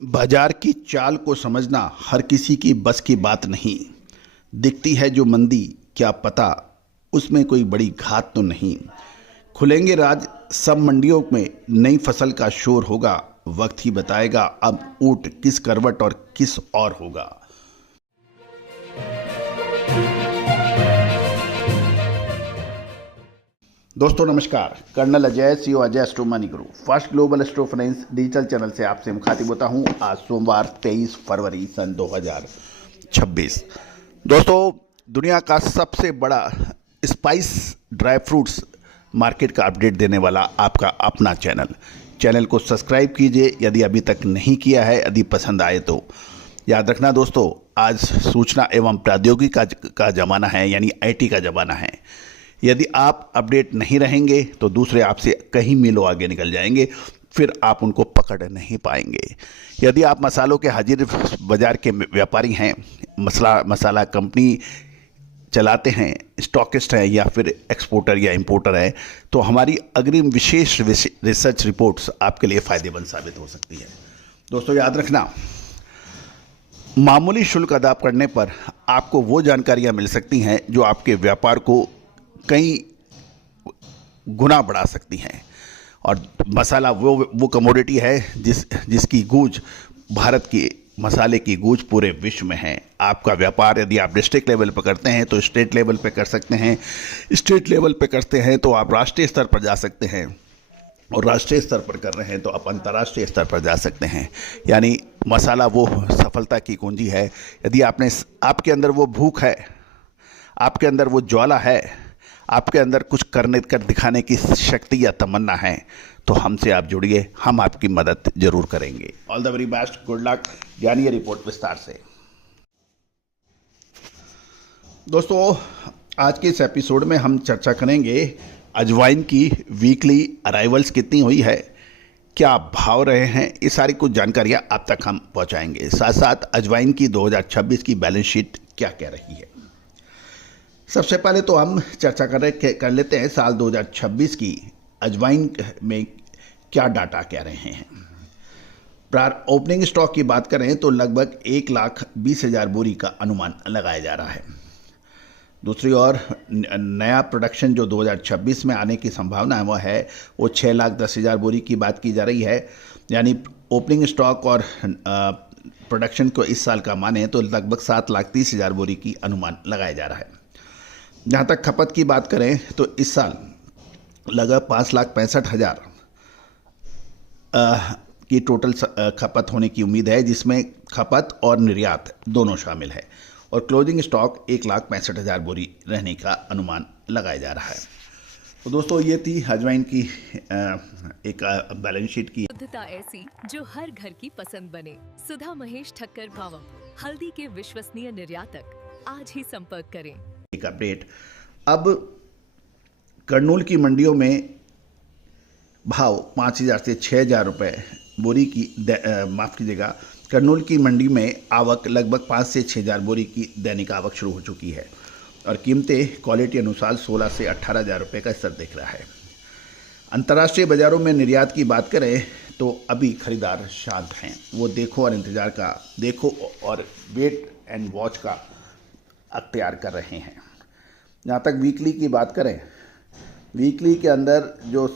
बाजार की चाल को समझना हर किसी की बस की बात नहीं। दिखती है जो मंदी, क्या पता उसमें कोई बड़ी घात तो नहीं। खुलेंगे राज सब मंडियों में, नई फसल का शोर होगा। वक्त ही बताएगा अब ऊंट किस करवट और किस और होगा। दोस्तों नमस्कार, colonel Ajay, CO Ajay astro money guru, first global astro finance digital channel से आपसे मुखातिब होता हूं। आज सोमवार 23 फरवरी सन 2026। दोस्तों, दुनिया का सबसे बड़ा स्पाइस ड्राई फ्रूट्स मार्केट का अपडेट देने वाला आपका अपना चैनल को सब्सक्राइब कीजिए यदि अभी तक नहीं किया है। यदि पसंद आए तो याद रखना दोस्तों, आज सूचना एवं प्रौद्योगिकी का ज़माना है, यानी IT का ज़माना है। यदि आप अपडेट नहीं रहेंगे तो दूसरे आपसे कहीं मीलों आगे निकल जाएंगे, फिर आप उनको पकड़ नहीं पाएंगे। यदि आप मसालों के हाजिर बाजार के व्यापारी हैं, मसाला कंपनी चलाते हैं, स्टॉकिस्ट हैं या फिर एक्सपोर्टर या इंपोर्टर हैं, तो हमारी अग्रिम विशेष रिसर्च रिपोर्ट्स आपके लिए फ़ायदेमंद साबित हो सकती है। दोस्तों याद रखना, मामूली शुल्क अदा करने पर आपको वो जानकारियां मिल सकती हैं जो आपके व्यापार को कई गुना बढ़ा सकती हैं। और मसाला वो कमोडिटी है जिसकी गूंज, भारत की मसाले की गूंज पूरे विश्व में है। आपका व्यापार यदि आप डिस्ट्रिक्ट लेवल पर करते हैं तो स्टेट लेवल पे कर सकते हैं, स्टेट लेवल पे करते हैं तो आप राष्ट्रीय स्तर पर जा सकते हैं, और राष्ट्रीय स्तर पर कर रहे हैं तो आप अंतर्राष्ट्रीय स्तर पर जा सकते हैं। यानी मसाला वो सफलता की कुंजी है। यदि आपके अंदर वो भूख है, आपके अंदर वो ज्वाला है, आपके अंदर कुछ करने कर दिखाने की शक्ति या तमन्ना है, तो हमसे आप जुड़िए, हम आपकी मदद जरूर करेंगे। All the very best, good luck. जानिए रिपोर्ट विस्तार से। दोस्तों, आज के इस एपिसोड में हम चर्चा करेंगे अजवाइन की वीकली अराइवल्स कितनी हुई है, क्या भाव रहे हैं, ये सारी कुछ जानकारियां आप तक हम पहुंचाएंगे। साथ साथ अजवाइन की 2026 की बैलेंस शीट क्या कह रही है। सबसे पहले तो हम चर्चा कर लेते हैं साल 2026 की अजवाइन में क्या डाटा कह रहे हैं। ओपनिंग स्टॉक की बात करें तो लगभग 1,20,000 बोरी का अनुमान लगाया जा रहा है। दूसरी ओर नया प्रोडक्शन जो 2026 में आने की संभावना है वो 6,10,000 बोरी की बात की जा रही है। यानी ओपनिंग स्टॉक और प्रोडक्शन को इस साल का माने तो लगभग 7,30,000 बोरी की अनुमान लगाया जा रहा है। जहाँ तक खपत की बात करें तो इस साल लगभग 5,65,000 की टोटल खपत होने की उम्मीद है, जिसमें खपत और निर्यात दोनों शामिल है, और क्लोजिंग स्टॉक 1,65,000 बोरी रहने का अनुमान लगाया जा रहा है। तो दोस्तों, ये थी अजवाइन की एक बैलेंस शीट की शुद्धता ऐसी जो हर घर की पसंद बने। सुधा महेश ठक्कर भावम, हल्दी के विश्वसनीय निर्यातक। आज ही संपर्क करें। एक अपडेट। अब कर्नूल की मंडियों में भाव 5,000 से 6,000 रुपये बोरी की माफ़ कीजिएगा, कर्नूल की मंडी में आवक लगभग 5 से 6,000 बोरी की दैनिक आवक शुरू हो चुकी है, और कीमतें क्वालिटी अनुसार 16 से 18,000 रुपये का स्तर दिख रहा है। अंतर्राष्ट्रीय बाज़ारों में निर्यात की बात करें तो अभी खरीदार शांत हैं। वो देखो और वेट एंड वॉच का अख्तियार कर रहे हैं। जहाँ तक वीकली की बात करें, वीकली के अंदर जो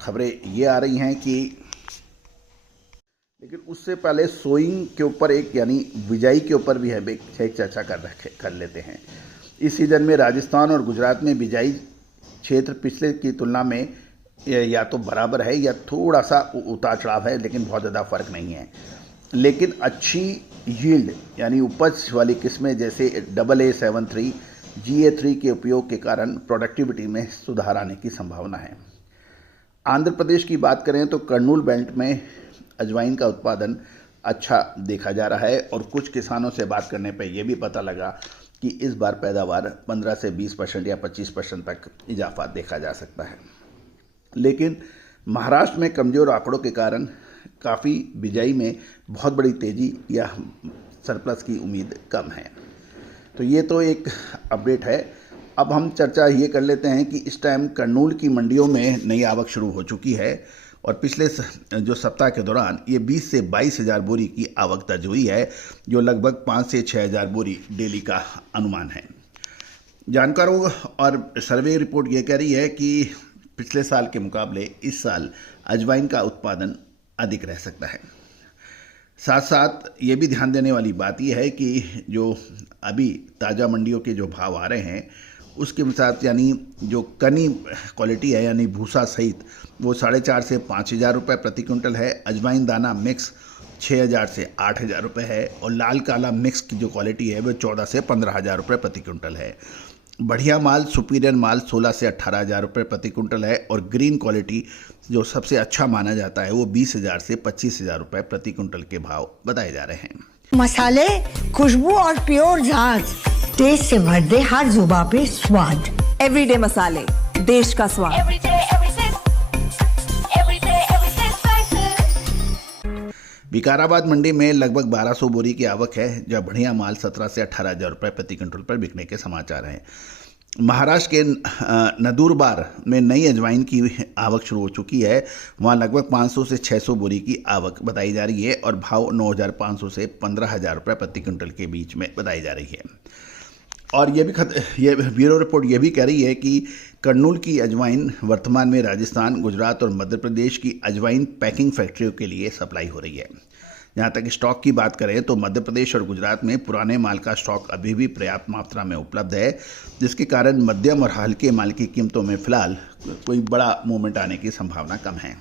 खबरें ये आ रही हैं कि, लेकिन उससे पहले सोइंग के ऊपर यानी बिजाई के ऊपर भी है एक चर्चा कर लेते हैं। इस सीज़न में राजस्थान और गुजरात में बिजाई क्षेत्र पिछले की तुलना में या तो बराबर है या थोड़ा सा उतार चढ़ाव है, लेकिन बहुत ज़्यादा फर्क नहीं है। लेकिन अच्छी यील्ड यानी उपज वाली किस्में जैसे AA73, GA3 के उपयोग के कारण प्रोडक्टिविटी में सुधार आने की संभावना है। आंध्र प्रदेश की बात करें तो कर्नूल बेल्ट में अजवाइन का उत्पादन अच्छा देखा जा रहा है, और कुछ किसानों से बात करने पर यह भी पता लगा कि इस बार पैदावार 15 से 20% या 25% तक इजाफा देखा जा सकता है। लेकिन महाराष्ट्र में कमज़ोर आंकड़ों के कारण काफ़ी बिजाई में बहुत बड़ी तेज़ी या सरप्लस की उम्मीद कम है। तो ये तो एक अपडेट है। अब हम चर्चा ये कर लेते हैं कि इस टाइम कर्नूल की मंडियों में नई आवक शुरू हो चुकी है, और पिछले जो सप्ताह के दौरान ये 20 से 22 हज़ार बोरी की आवक दर्ज हुई है, जो लगभग 5 से 6 हज़ार बोरी डेली का अनुमान है। जानकारों और सर्वे रिपोर्ट ये कह रही है कि पिछले साल के मुकाबले इस साल अजवाइन का उत्पादन अधिक रह सकता है। साथ साथ ये भी ध्यान देने वाली बात यह है कि जो अभी ताज़ा मंडियों के जो भाव आ रहे हैं उसके साथ, यानी जो कनी क्वालिटी है यानी भूसा सहित, वो 4.5 से 5 हज़ार रुपये प्रति क्विंटल है। अजवाइन दाना मिक्स 6 हज़ार से 8 हज़ार रुपये है और लाल काला मिक्स की जो क्वालिटी है वो 14 से 15 हज़ार रुपये प्रति क्विंटल है। बढ़िया माल, सुपीरियर माल 16 से 18 हज़ार रुपये प्रति क्विंटल है और ग्रीन क्वालिटी जो सबसे अच्छा माना जाता है वो 20 हज़ार से 25 हज़ार रुपये प्रति क्विंटल के भाव बताए जा रहे हैं। मसाले, खुशबू और प्योर झाग, टेस्ट से भर दे हर जुबां पे स्वाद। एवरीडे मसाले, देश का स्वाद। विकाराबाद मंडी में लगभग 1200 बोरी की आवक है, जब बढ़िया माल 17 से 18 हज़ार रुपये प्रति क्विंटल पर बिकने के समाचार हैं। महाराष्ट्र के नंदुरबार में नई अजवाइन की आवक शुरू हो चुकी है। वहाँ लगभग 500 से 600 बोरी की आवक बताई जा रही है और भाव 9,500 से 15,000 रुपये प्रति क्विंटल के बीच में बताई जा रही है। और ये ब्यूरो रिपोर्ट ये भी कह रही है कि कर्नूल की अजवाइन वर्तमान में राजस्थान, गुजरात और मध्य प्रदेश की अजवाइन पैकिंग फैक्ट्रियों के लिए सप्लाई हो रही है। जहाँ तक स्टॉक की बात करें तो मध्य प्रदेश और गुजरात में पुराने माल का स्टॉक अभी भी पर्याप्त मात्रा में उपलब्ध है, जिसके कारण मध्यम और हल्के माल की कीमतों में फिलहाल कोई बड़ा मूवमेंट आने की संभावना कम है।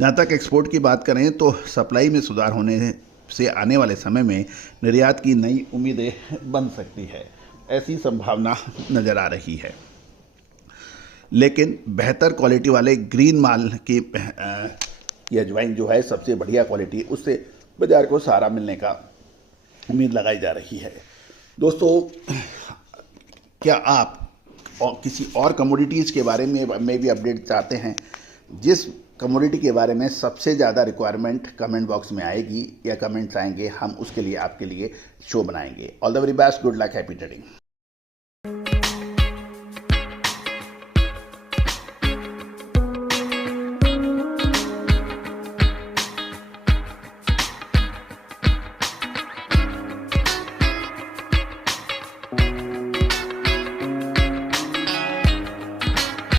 जहाँ तक एक्सपोर्ट की बात करें तो सप्लाई में सुधार होने से आने वाले समय में निर्यात की नई उम्मीदें बन सकती है, ऐसी संभावना नज़र आ रही है। लेकिन बेहतर क्वालिटी वाले ग्रीन माल की अजवाइन जो है सबसे बढ़िया क्वालिटी, उससे बाजार को सहारा मिलने का उम्मीद लगाई जा रही है। दोस्तों, क्या आप किसी और कमोडिटीज़ के बारे में भी अपडेट चाहते हैं? जिस कमोडिटी के बारे में सबसे ज़्यादा रिक्वायरमेंट कमेंट बॉक्स में आएगी या कमेंट्स आएंगे, हम उसके लिए आपके लिए शो बनाएंगे। All the very best, good luck, happy trading.